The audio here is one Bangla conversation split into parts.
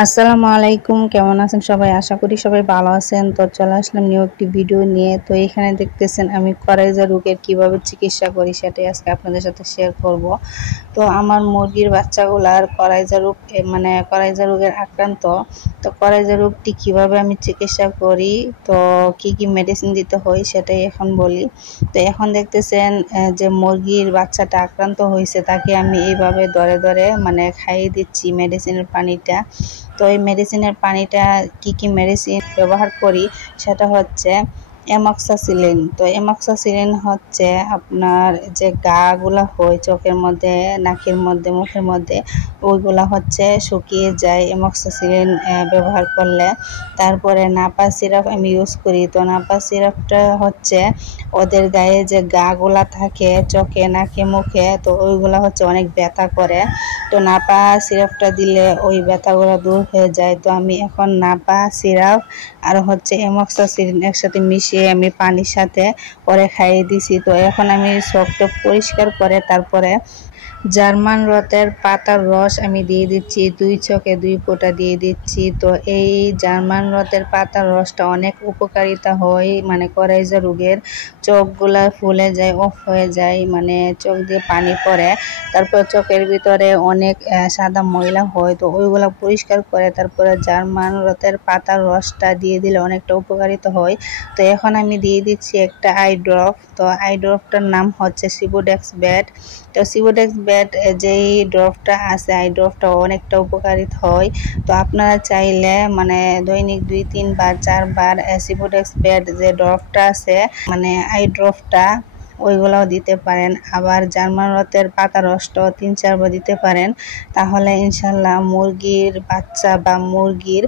আসসালামু আলাইকুম, কেমন আছেন সবাই? আশা করি সবাই ভালো আছেন। তো চলে আসলাম নিউ একটি ভিডিও নিয়ে। তো এখানে দেখতেছেন আমি করাইজা রোগের কিভাবে চিকিৎসা করি সেটাই আজকে আপনাদের সাথে শেয়ার করব। তো আমার মুরগির বাচ্চাগুলার করাইজা রোগ মানে করাইজা রোগের আক্রান্ত। তো করাইজা রোগটি কিভাবে আমি চিকিৎসা করি, তো কি কি মেডিসিন দিতে হয় সেটাই এখন বলি। তো এখন দেখতেছেন যে মুরগির বাচ্চাটা আক্রান্ত হয়েছে, তাকে আমি এইভাবে ধরে ধরে মানে খাইয়ে দিচ্ছি মেডিসিনের পানিটা। তো এই মেডিসিনের পানিটা কি মেডিসিন ব্যবহার করি সেটা হচ্ছে অ্যামক্সাসিলিন। তো অ্যামক্সাসিলিন হচ্ছে আপনার যে গাগুলা হয় চোখের মধ্যে, নাকের মধ্যে, মুখের মধ্যে, ওইগুলা হচ্ছে শুকিয়ে যায় অ্যামক্সাসিলিন ব্যবহার করলে। তারপরে নাপা সিরাপ আমি ইউজ করি। তো নাপা সিরাপটা হচ্ছে ওদের গায়ে যে গাগুলা থাকে চোখে, নাকে, মুখে, তো ওইগুলা হচ্ছে অনেক ব্যথা করে। তো নাপা সিরাপটা দিলে ওই ব্যথাগুলো দূর হয়ে যায়। তো আমি এখন নাপা সিরাপ আর হচ্ছে অ্যামক্সাসিলিন একসাথে মিশিয়ে আমি পানির সাথে পরে খাইয়ে দিছি। তো এখন আমি চোখটা পরিষ্কার করে তারপরে জার্মান রথের পাতার রস আমি দিয়ে দিচ্ছি, 2 চোখে 2 ফোঁটা দিয়ে দিচ্ছি। তো এই জার্মান রথের পাতার রসটা অনেক উপকারিতা হয়, মানে করাইজা রোগের চোখগুলা ফুলে যায়, অফ হয়ে যায়, মানে চোখ দিয়ে পানি পড়ে। তারপর চোখের ভিতরে অনেক সাদা ময়লা হয়, তো ওইগুলা পরিষ্কার করে তারপরে জার্মান রথের পাতার রসটা দিয়ে দিলে অনেকটা উপকারিতা হয়। তো এখন আমি দিয়ে দিচ্ছি একটা আই ড্রপ। তো আই ড্রপটার নাম হচ্ছে সিবোডেক্স ব্যাট। তো সিবোডেক্স ব্যাট যেই ড্রপটা আছে, আই ড্রপটা অনেকটা উপকারিত হয়। তো আপনারা চাইলে মানে দৈনিক 2-3 বার 4 বার সিবোডেক্স ব্যাট যে ড্রপটা আছে মানে আই ড্রপটা ওইগুলাও দিতে পারেন। আবার জার্মান রথের পাতা রসটাও 3-4 বার দিতে পারেন। তাহলে ইনশাল্লাহ মুরগির বাচ্চা বা মুরগির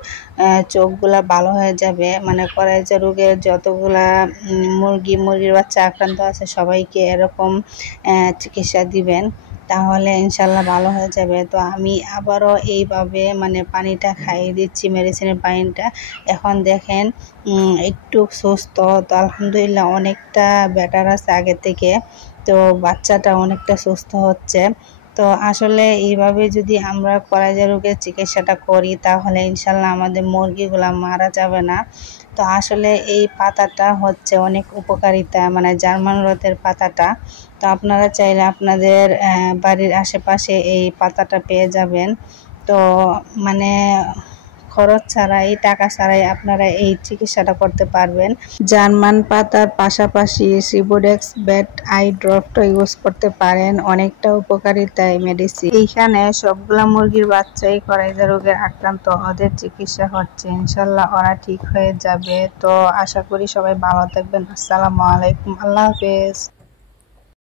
চোখগুলা ভালো হয়ে যাবে। মানে করাইজা রোগের যতগুলা মুরগির বাচ্চা আক্রান্ত আছে সবাইকে এরকম চিকিৎসা দিবেন, তাহলে ইনশাল্লাহ ভালো হয়ে যাবে। তো আমি আবারও এইভাবে মানে পানিটা খাইয়ে দিচ্ছি, মেডিসিনের পানিটা। এখন দেখেন একটু সুস্থ, তো আলহামদুলিল্লাহ অনেকটা বেটার আছে আগে থেকে। তো বাচ্চাটা অনেকটা সুস্থ হচ্ছে। তো আসলে এইভাবে যদি আমরা কলেরা রোগের চিকিৎসাটা করি তাহলে ইনশাল্লাহ আমাদের মুরগিগুলা মারা যাবে না। তো আসলে এই পাতাটা হচ্ছে অনেক উপকারিতা, মানে জার্মান রথের পাতাটা। তো আপনারা চাইলে আপনাদের বাড়ির আশেপাশে এই পাতাটা পেয়ে যাবেন। তো মানে খরচ ছাড়াই, টাকা ছাড়াই আপনারা এই চিকিৎসাটা করতে পারবেন। জার্মান পাতার পাশাপাশি সিবোডেক্স ব্যাট আই ড্রপটা ইউজ করতে পারেন, অনেকটা উপকারিতা এই মেডিসিন। এইখানে সবগুলা মুরগির বাচ্চাই করাইজা রোগে আক্রান্ত, ওদের চিকিৎসা হচ্ছে, ইনশাল্লাহ ওরা ঠিক হয়ে যাবে। তো আশা করি সবাই ভালো থাকবেন। আসসালামু আলাইকুম, আল্লাহ হাফেজ।